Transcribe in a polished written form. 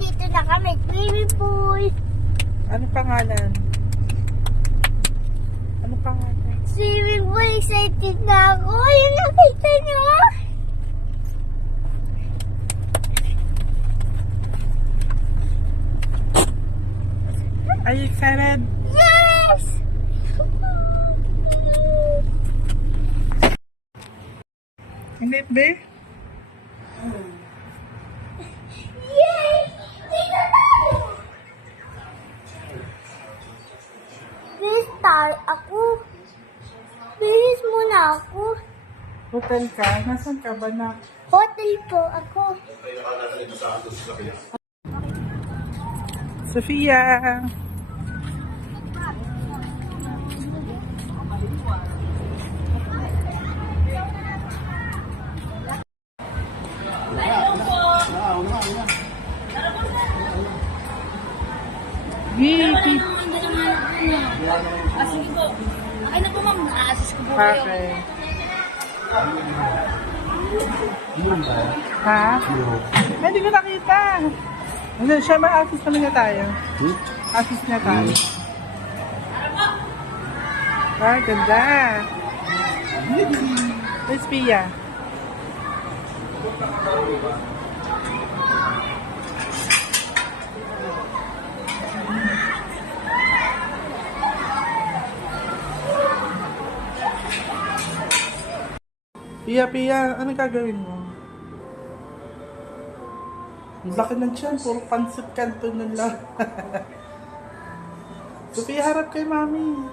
dito na kami. Swimming pool. Ano pangalan? Ano pangalan? Swimming pool. Excited na ako. Yung nakita nyo. Are you excited? Yes! Init ba? Yay! Dito tayo! Please, tayo ako. Please muna ako. Hotel ka? Nasaan ka ba na? Hotel po ako. Sofia! Gigi! Sige po. Okay na po ma'am, na-assist ko po kayo. Okay. Ha? Ay, hindi ko nakita. Ano, siya ma-assist naman niya tayo. Assist niya tayo. Ah, ganda. Miss Pia. Pia, ano gagawin mo? Ang laki ng tiyan, puro pansit kanto na lang. Sophia, harap kay mami.